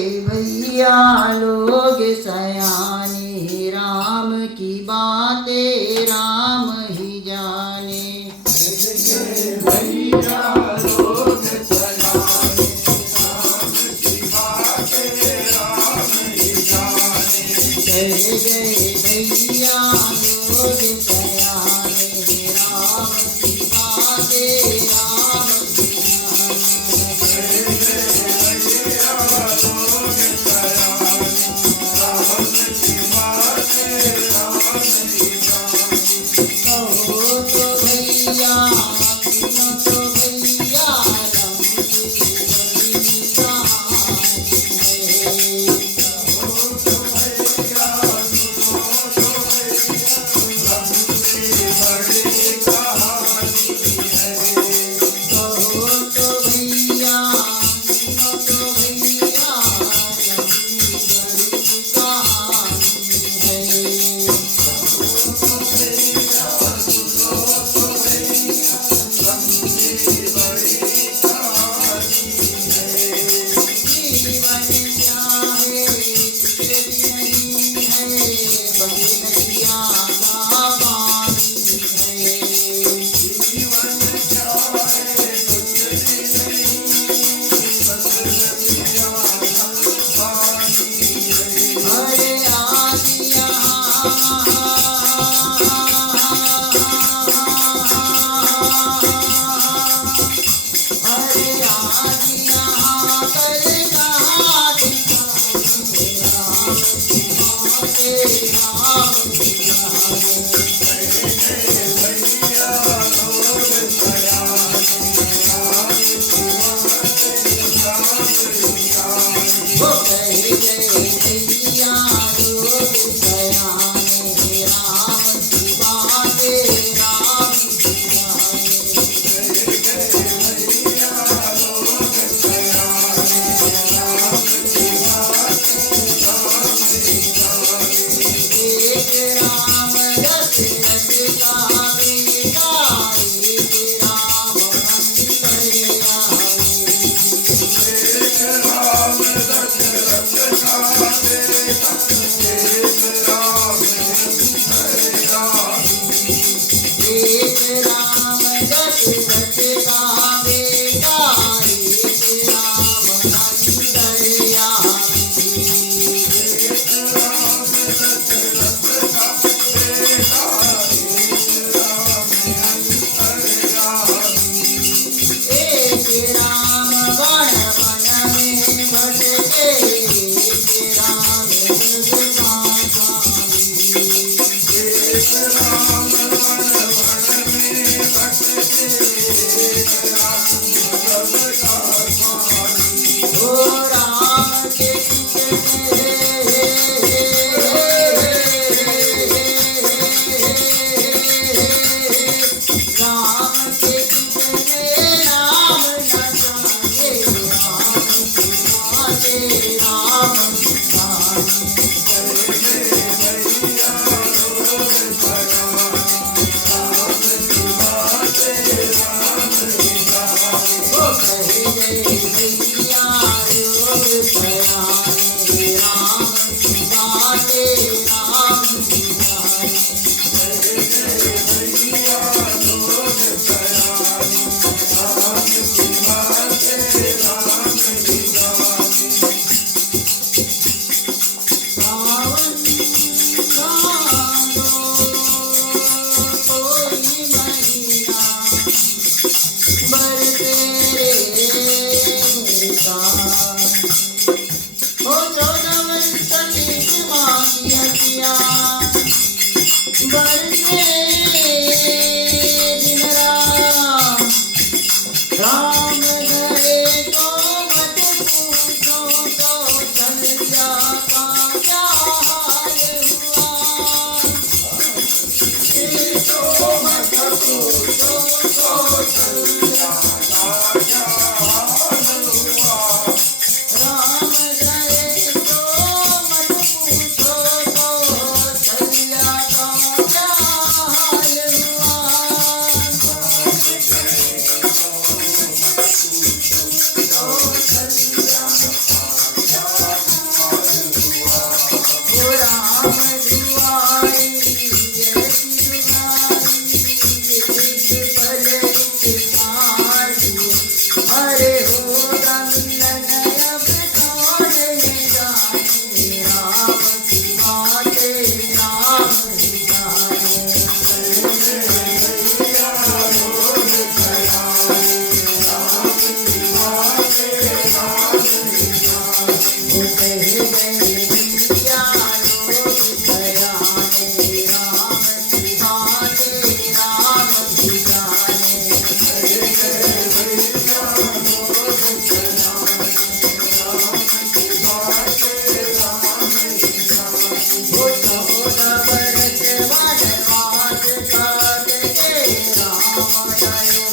भैया लोग सयाने, राम की बातें राम ही जाने। भैया लोग सयाने, राम की बातें राम ही जाने। जय जय भैया लोग सयाने, राम की बातें राम ही Oh कह गए भैया लोग सयाने राम की बातें राम भी जाने वो 14 बरस वनवास काट के राम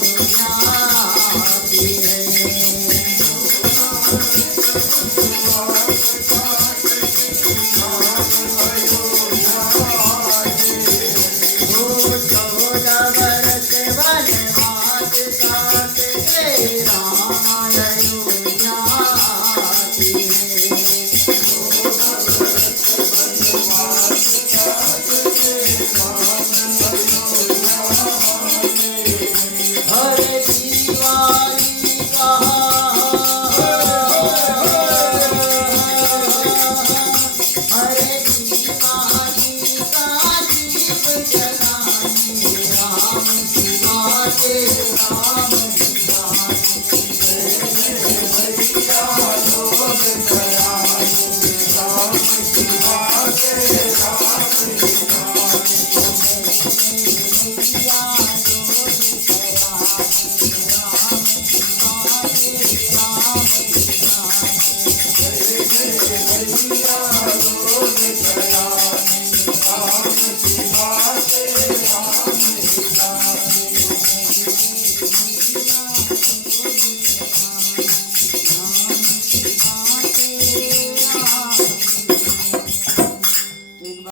अयोध्या आती है वो 14 बरस वनवास काट के राम अयोध्या आती है हरे दीवारी कहा हरे दीवारी का दीप जलाने राम की बातें राम की जाने भैया लोग सयाने राम की बातें राम की जाने